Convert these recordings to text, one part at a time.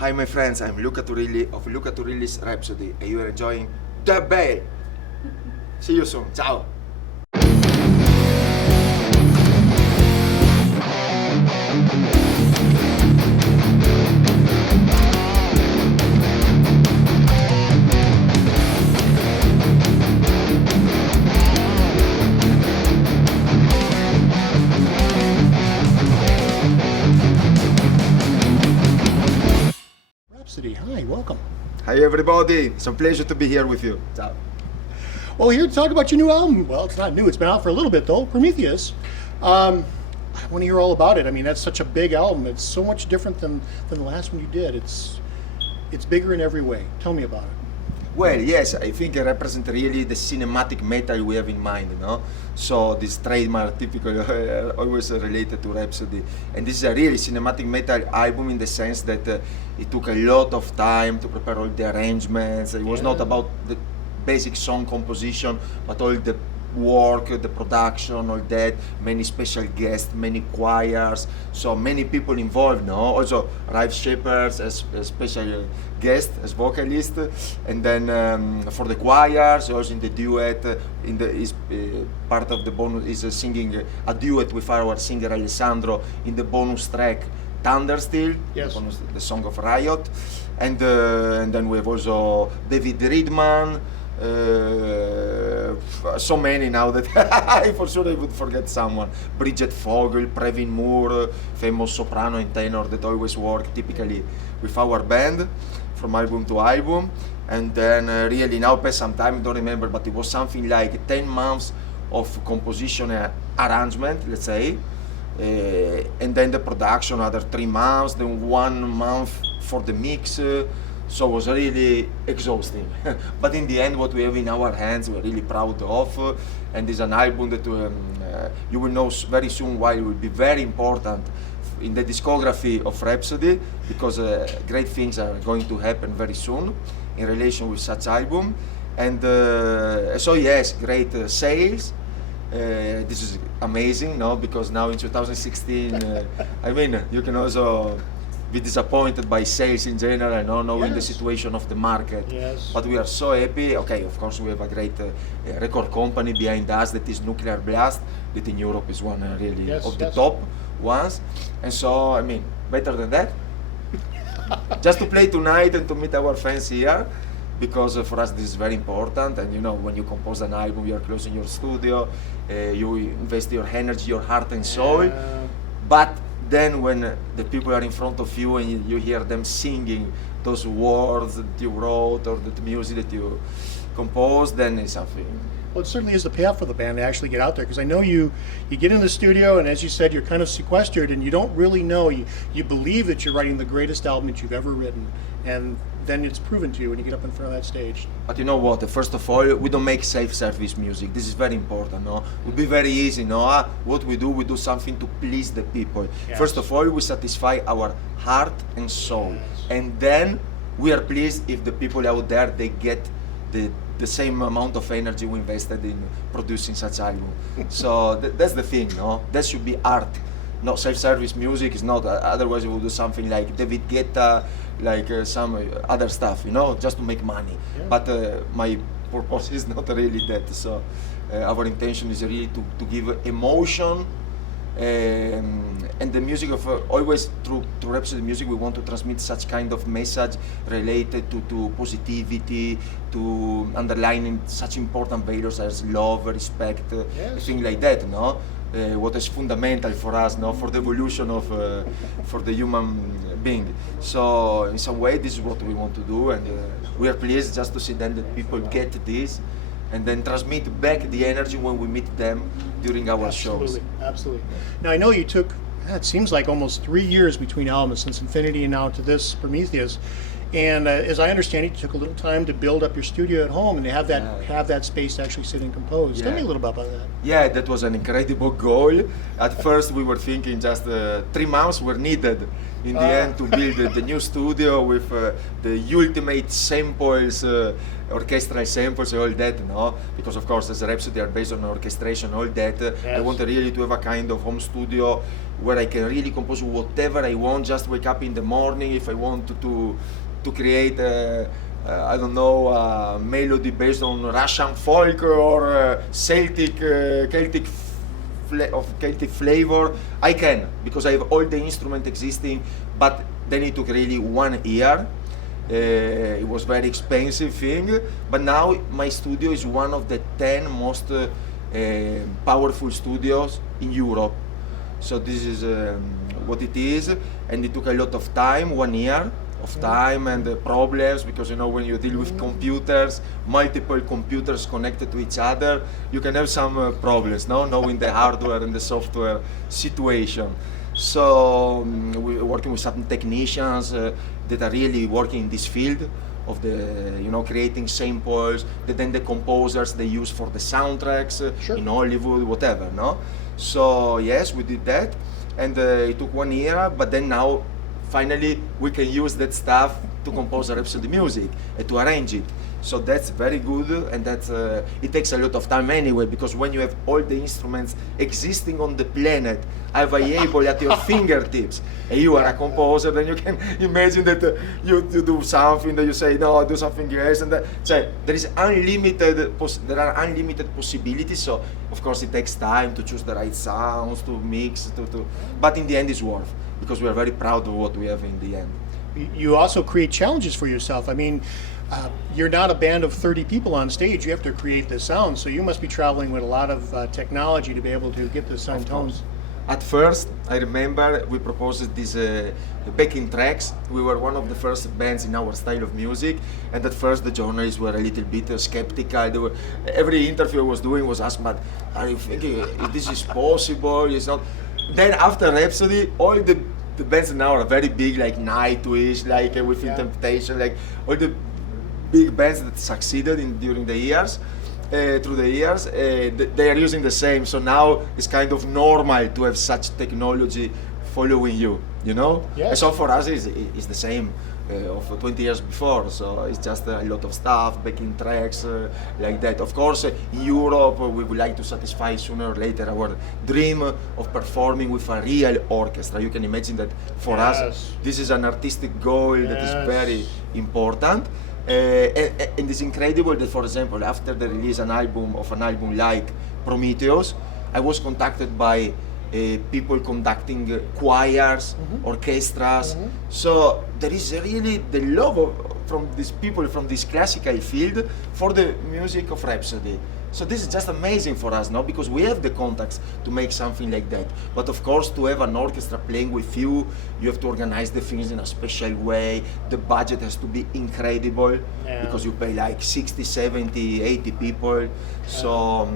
Hi my friends, I'm Luca Turilli of Luca Turilli's Rhapsody and you are enjoying DaBelly. See you soon, ciao! Rhapsody, hi, welcome. Hi everybody, it's a pleasure to be here with you. Ciao. Well, here to talk about your new album. Well, it's not new, it's been out for a little bit though, Prometheus. I want to hear all about it. I mean, that's such a big album. It's so much different than the last one you did. It's bigger in every way. Tell me about it. Well, yes, I think it represents really the cinematic metal we have in mind, So this trademark, typical, always related to Rhapsody. And this is a really cinematic metal album in the sense that it took a lot of time to prepare all the arrangements. It was not about the basic song composition, but all the work, the production, all that, many special guests, many choirs, so many people involved, Also Ralf Scheepers as a special guest, as vocalist, and then for the choirs, also in the duet, part of the bonus is singing a duet with our singer Alessandro in the bonus track Thunder Still, yes. The song of Riot, and then we have also David Readman, so many now that for sure I would forget someone. Bridget Fogel, Previn Moore, famous soprano and tenor that always work typically with our band from album to album. And then really now past some time, I don't remember, but it was something like 10 months of composition and arrangement, let's say. And then the production, another 3 months, then 1 month for the mix. So it was really exhausting. But in the end, what we have in our hands, we're really proud of. And it's an album that you will know very soon why it will be very important in the discography of Rhapsody, because great things are going to happen very soon in relation with such album. And so yes, great sales. This is amazing, because now in 2016, I mean, you can also be disappointed by sales in general, knowing the situation of the market. Yes. But we are so happy. Okay, of course, we have a great record company behind us that is Nuclear Blast, that in Europe is one really of the top ones. And so, I mean, better than that. Just to play tonight and to meet our fans here, because for us this is very important. And when you compose an album, you are close in your studio, you invest your energy, your heart and soul. But then when the people are in front of you and you hear them singing those words that you wrote or the music that you composed, then it's something. Well, it certainly is the payoff for the band to actually get out there, because I know you get in the studio and as you said, you're kind of sequestered and you don't really know, you believe that you're writing the greatest album that you've ever written, and then it's proven to you when you get up in front of that stage. But you know what, first of all, we don't make self-service music. This is very important, It would be very easy, What we do something to please the people. Yes. First of all, we satisfy our heart and soul. Yes. And then we are pleased if the people out there, they get the same amount of energy we invested in producing such album. So that's the thing, That should be art. No, self-service music is not, otherwise we would do something like David Guetta, like some other stuff, just to make money. Yeah. But my purpose is not really that. So our intention is really to give emotion, and the music of always through Rhapsody music we want to transmit such kind of message related to positivity, to underlining such important values as love, respect, things like that, what is fundamental for us, for the evolution of for the human being. So in some way this is what we want to do, and we are pleased just to see then that people get this and then transmit back the energy when we meet them during our shows. Absolutely. Now I know you took, it seems like almost 3 years between albums, since Infinity and now to this Prometheus. And as I understand it, you took a little time to build up your studio at home and to have that space to actually sit and compose. Tell me a little bit about that. Yeah, that was an incredible goal. At first we were thinking just 3 months were needed in the end to build the new studio with the ultimate samples, orchestral samples and all that, no? Because of course as a Rhapsody are based on orchestration, all that. I want really to have a kind of home studio where I can really compose whatever I want, just wake up in the morning if I want to create I don't know, a melody based on Russian folk or Celtic, Celtic flavor. I can, because I have all the instrument existing, but then it took really 1 year. It was very expensive thing, but now my studio is one of the 10 most powerful studios in Europe. So this is what it is, and it took a lot of time, 1 year of time and problems, because you know when you deal with computers, multiple computers connected to each other, you can have some problems, no? Knowing the hardware and the software situation. So we're working with some technicians that are really working in this field of the, you know, creating samples that then the composers they use for the soundtracks in Hollywood, whatever, no? So yes, we did that, and it took 1 year, but then now finally we can use that stuff to compose a Rhapsody music and to arrange it. So that's very good, and that's it takes a lot of time anyway, because when you have all the instruments existing on the planet available at your fingertips, and you are a composer, then you can imagine that you do something, that you say no, I'll do something else, and so there is there are unlimited possibilities. So of course it takes time to choose the right sounds, to mix, but in the end it's worth, because we are very proud of what we have in the end. You also create challenges for yourself. I mean, you're not a band of 30 people on stage. You have to create the sound, so you must be traveling with a lot of technology to be able to get the sound tones. At first, I remember we proposed these backing tracks. We were one of the first bands in our style of music, and at first the journalists were a little bit skeptical. Every interview I was doing was asked, but are you thinking if this is possible? It's not. Then after Rhapsody, all the bands now are very big, like Nightwish, like Within Temptation, like all the big bands that succeeded during the years, through the years, they are using the same. So now it's kind of normal to have such technology following you, you know? Yes. So for us, it's the same of 20 years before. So it's just a lot of stuff, backing tracks, like that. Of course, in Europe, we would like to satisfy sooner or later our dream of performing with a real orchestra. You can imagine that for us, this is an artistic goal that is very important. And it's incredible that, for example, after the release of an album like Prometheus, I was contacted by people conducting choirs, orchestras. So there is really the love from these people from this classical field for the music of Rhapsody. So this is just amazing for us, no? Because we have the contacts to make something like that. But of course, to have an orchestra playing with you, you have to organize the things in a special way. The budget has to be incredible, because you pay like 60, 70, 80 people. So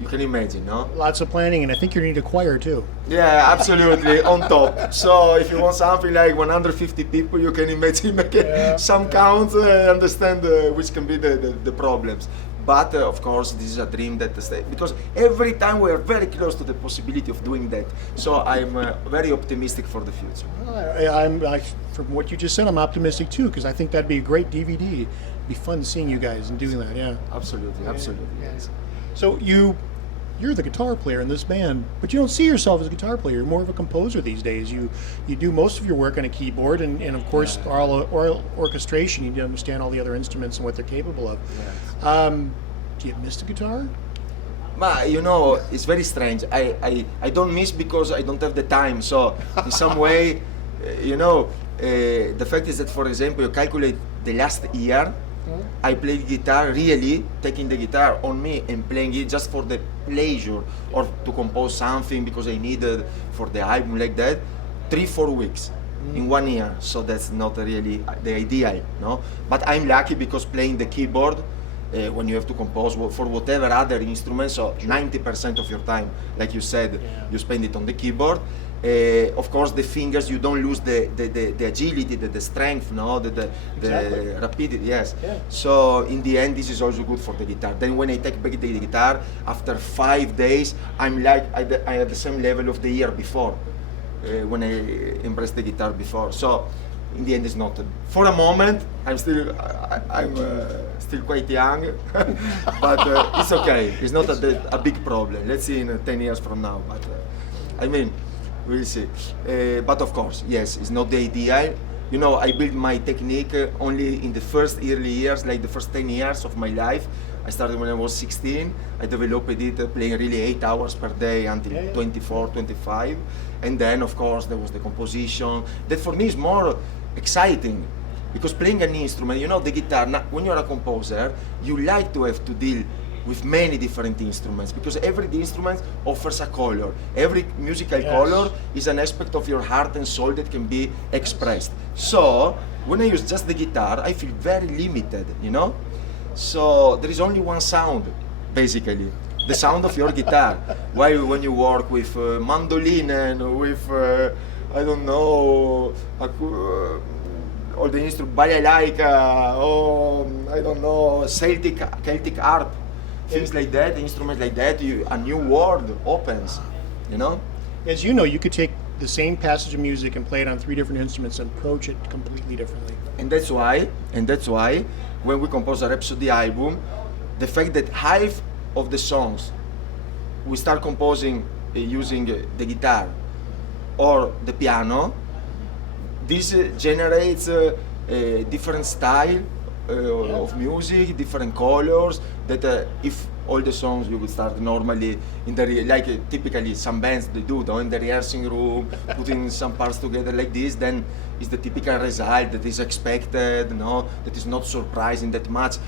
you can imagine, no? Lots of planning, and I think you need a choir too. Yeah, absolutely, on top. So if you want something like 150 people, you can imagine some counts and understand which can be the problems. But of course, this is a dream that stays, because every time we are very close to the possibility of doing that. So I'm very optimistic for the future. From what you just said, I'm optimistic too, because I think that'd be a great DVD. It'd be fun seeing you guys and doing that. Yeah. Absolutely, absolutely. Yes. So you're the guitar player in this band, but you don't see yourself as a guitar player. You're more of a composer these days. You do most of your work on a keyboard, and of course, oral orchestration. You need to understand all the other instruments and what they're capable of. Yes. Do you miss the guitar? But you know, it's very strange. I don't miss because I don't have the time. So in some way, you know, the fact is that, for example, you calculate the last year, I played guitar, really taking the guitar on me and playing it just for the pleasure or to compose something because I needed for the album, like that, 3-4 weeks in 1 year. So that's not really the ideal, no? But I'm lucky because playing the keyboard, when you have to compose for whatever other instrument, so 90% of your time, like you said, you spend it on the keyboard. Of course, the fingers, you don't lose the agility, the strength, no, the rapidity. Yes. Yeah. So in the end, this is also good for the guitar. Then when I take back the guitar after 5 days, I'm like I had the same level of the year before. when I embraced the guitar before. So in the end, it's not. For a moment, I'm still quite young, but it's okay. It's not a big problem. Let's see in 10 years from now. But I mean, we'll see. But of course, yes, it's not the ideal. You know, I built my technique only in the first early years, like the first 10 years of my life. I started when I was 16. I developed it playing really 8 hours per day until 24, 25. And then, of course, there was the composition. That for me is more exciting, because playing an instrument, you know, the guitar, when you're a composer, you like to have to deal with many different instruments, because every instrument offers a color. Every musical color is an aspect of your heart and soul that can be expressed. So when I use just the guitar, I feel very limited, you know? So there is only one sound, basically, the sound of your guitar. While when you work with mandolin and with, I don't know, all the instruments, balalaika, or I don't know, Celtic harp, things like that, instruments like that, a new world opens, you know? As you know, you could take the same passage of music and play it on 3 different instruments and approach it completely differently. And that's why, when we compose a Rhapsody album, the fact that half of the songs we start composing using the guitar or the piano, this generates a different style of music, different colors, that if all the songs you would start normally in the like typically some bands they do in the rehearsing room, putting some parts together like this, then is the typical result that is expected, no, that is not surprising that much.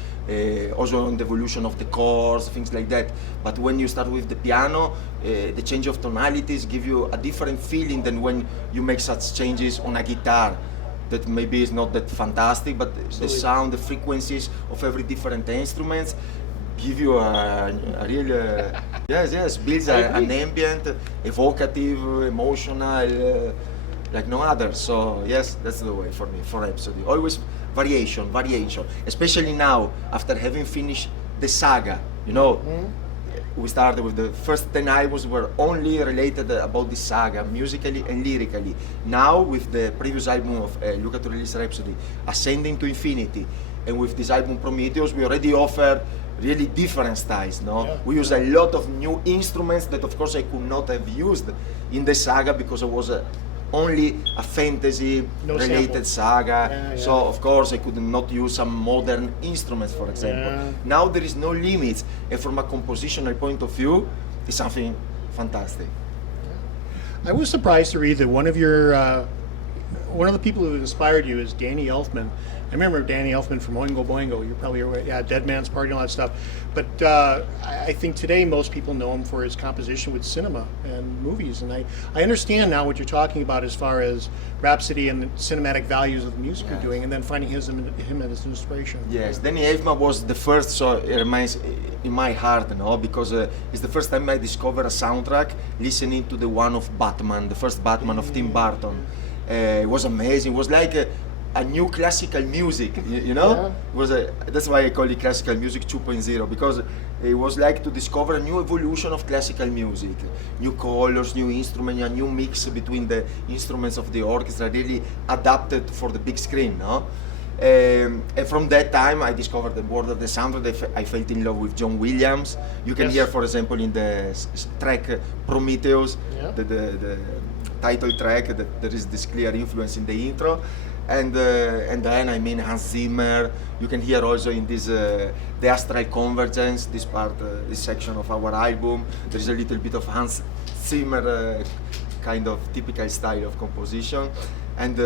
Also on the evolution of the chords, things like that. But when you start with the piano, the change of tonalities give you a different feeling than when you make such changes on a guitar. That maybe is not that fantastic, but the sound, the frequencies of every different instruments give you a real, builds an ambient, evocative, emotional, like no other. So yes, that's the way for me, for Rhapsody. Always variation, especially now, after having finished the saga, you know. We started with the first 10 albums were only related about the saga, musically and lyrically. Now with the previous album of Luca Turilli's Rhapsody, Ascending to Infinity, and with this album Prometheus, we already offer really different styles, no? Yeah. We use a lot of new instruments that of course I could not have used in the saga because it was only a fantasy related saga. So of course I could not use some modern instruments, for example. Now there is no limits, and from a compositional point of view, it's something fantastic. I was surprised to read that one of the people who inspired you is Danny Elfman. I remember Danny Elfman from Oingo Boingo. You're probably aware, Dead Man's Party and all that stuff. But I think today most people know him for his composition with cinema and movies. And I understand now what you're talking about as far as Rhapsody and the cinematic values of the music you're doing, and then finding him as inspiration. Yes, Danny Elfman was the first, so it remains in my heart, you know, because it's the first time I discovered a soundtrack listening to the one of Batman, the first Batman of Tim Burton. It was amazing. It was like a new classical music, you know? It was that's why I call it classical music 2.0, because it was like to discover a new evolution of classical music, new colors, new instruments, a new mix between the instruments of the orchestra, really adapted for the big screen, no? And from that time I discovered the world of the soundtrack. I fell in love with John Williams. You can hear, for example, in the track Prometheus, the title track, that there is this clear influence in the intro. And then I mean Hans Zimmer. You can hear also in this the Astral Convergence, this part, this section of our album. There is a little bit of Hans Zimmer kind of typical style of composition. And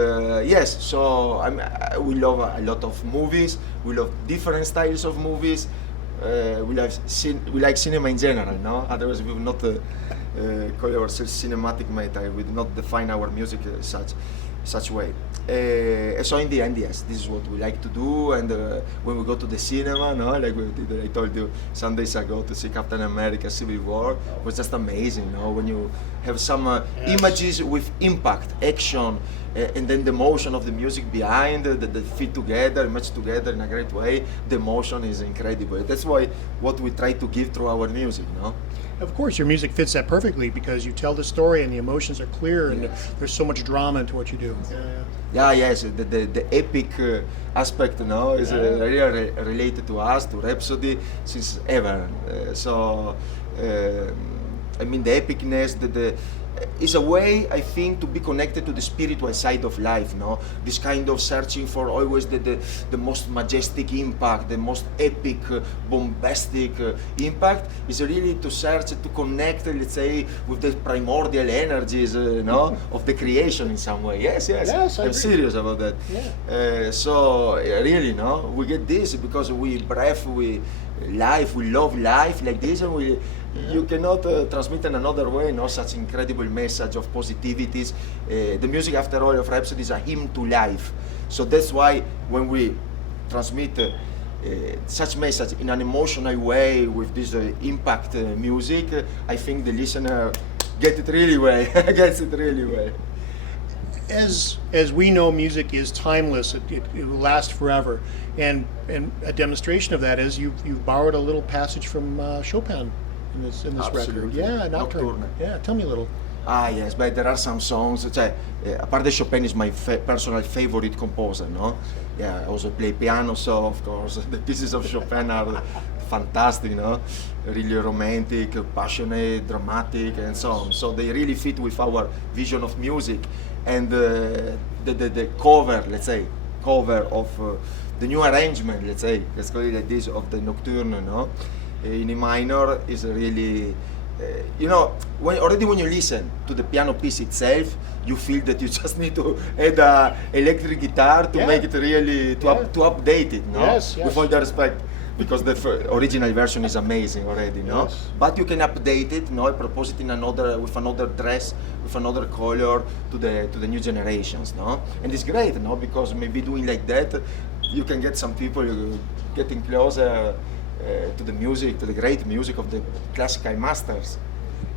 yes, so we love a lot of movies. We love different styles of movies. We like cinema in general, no? Otherwise we would not call ourselves cinematic metal. We would not define our music such way. So in the end, yes, this is what we like to do. And when we go to the cinema, no, like I told you some days ago, to see Captain America: Civil War, was just amazing. No, when you have some images with impact, action, and then the motion of the music behind, the fit together, match together in a great way. The emotion is incredible. That's why what we try to give through our music, no? Of course, your music fits that perfectly because you tell the story and the emotions are clear and there's so much drama into what you do. Yeah, yes, the epic aspect, no, is really related to us, to Rhapsody, since ever. I mean, the epicness, is a way, I think, to be connected to the spiritual side of life, no? This kind of searching for always the most majestic impact, the most epic, bombastic impact, is really to search, to connect, let's say, with the primordial energies, no, of the creation in some way. Yes, I'm serious about that. Yeah. So, really, no, we get this because we breathe, we love life like this, and you cannot transmit in another way, no, such incredible message of positivities. The music, after all, of Rhapsody is a hymn to life. So that's why when we transmit such message in an emotional way with this impact music, I think the listener gets it really well. As we know, music is timeless. It will last forever, and a demonstration of that is you've borrowed a little passage from Chopin in this record. Yeah, Nocturne. Yeah, tell me a little. Yes, but there are some songs. Apart Chopin is my personal favorite composer, no? Yeah, I also play piano, so of course the pieces of Chopin are fantastic, no? Really romantic, passionate, dramatic, and so on. So they really fit with our vision of music, and the cover, let's say, of the new arrangement, let's call it like this, of the Nocturne, no? In E minor is really, when you listen to the piano piece itself, you feel that you just need to add a electric guitar to make it really, to update it, no? Yes. With all the respect, because the original version is amazing already, no? Yes. But you can update it, no? Propose it in with another dress, with another color to the new generations, no? And it's great, no? Because maybe doing like that, you can get some people getting closer to the music, to the great music of the classical masters.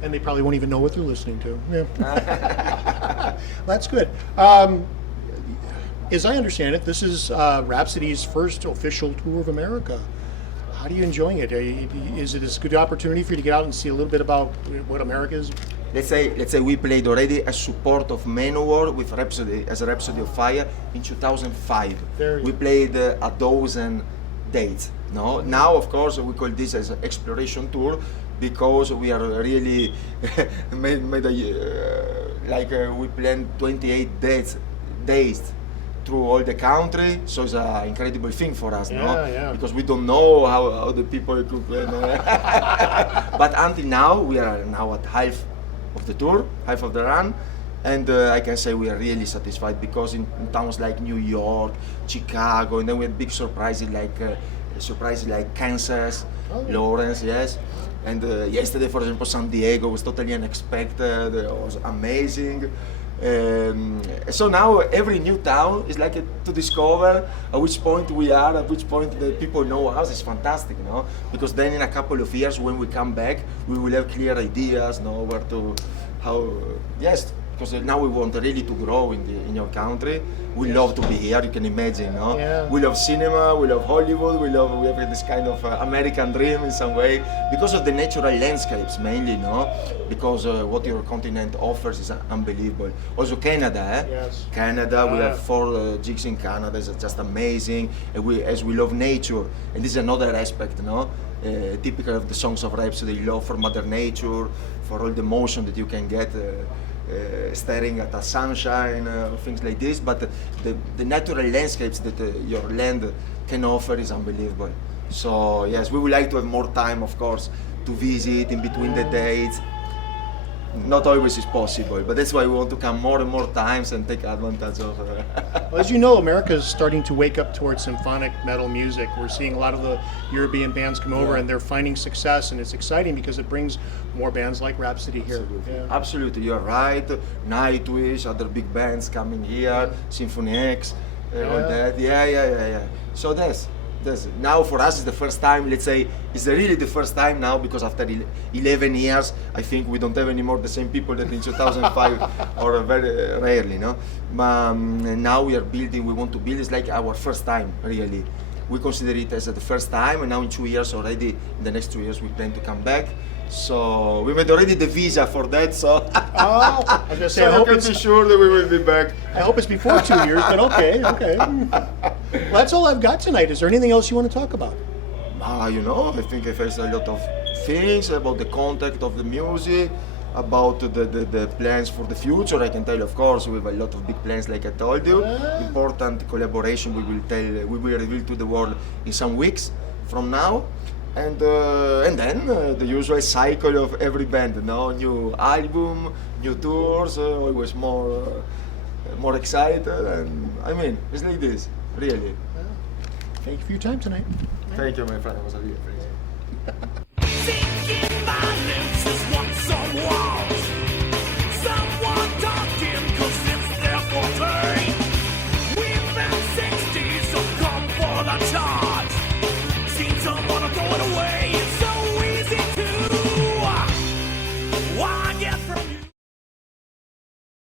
And they probably won't even know what they're listening to. Yeah. That's good. As I understand it, this is Rhapsody's first official tour of America. How are you enjoying it? Is it a good opportunity for you to get out and see a little bit about what America is? Let's say we played already a support of Manowar with Rhapsody as a Rhapsody of Fire in 2005. We played a dozen dates. No, now of course we call this as an exploration tour because we are really made we planned 28 days through all the country, so it's an incredible thing for us, no? Because we don't know how the people could plan. But until now, we are now at half of the tour, half of the run, and I can say we are really satisfied because in towns like New York, Chicago, and then we had big surprises like Kansas, Lawrence, yes. And yesterday, for example, San Diego was totally unexpected. It was amazing. So now every new town is like to discover at which point we are, at which point the people know us. It's fantastic, no? Because then in a couple of years, when we come back, we will have clear ideas, know where to, yes. Because now we want really to grow in your country. We love to be here. You can imagine, no? Yeah. We love cinema. We love Hollywood. We have this kind of American dream in some way because of the natural landscapes mainly, no? Because what your continent offers is unbelievable. Also Canada, Yes. Canada. We have 4 gigs in Canada. It's just amazing. And we love nature, and this is another aspect, no? Typical of the songs of Rhapsody, love for Mother Nature, for all the motion that you can get. Staring at the sunshine, things like this, but the natural landscapes that your land can offer is unbelievable. So yes, we would like to have more time, of course, to visit in between the dates. Not always is possible, but that's why we want to come more and more times and take advantage of it. Well, as you know, America is starting to wake up towards symphonic metal music. We're seeing a lot of the European bands come over and they're finding success, and it's exciting because it brings more bands like Rhapsody here. Absolutely, you're right. Nightwish, other big bands coming here, Symphonia Ignis, all that. Yeah. So Now for us it's the first time, let's say, it's really the first time now, because after 11 years, I think we don't have anymore the same people that in 2005 or very rarely, no? But now we are building, we want to build, it's like our first time, really. We consider it as the first time, and now in 2 years already, in the next 2 years we plan to come back. So we made already the visa for that, so Oh, I was gonna say, so I hope you can it's be sure that we will be back. I hope it's before 2 years, but okay. Well, that's all I've got tonight. Is there anything else you want to talk about? You know, I think I faced a lot of things about the contact of the music, about the plans for the future. I can tell you, of course, we have a lot of big plans, like I told you. Important collaboration we will reveal to the world in some weeks from now. And then the usual cycle of every band, no? New album, new tours, always more excited, and I mean, it's like this, really. Thank you for your time tonight. Thank you, my friend. It was a real pleasure.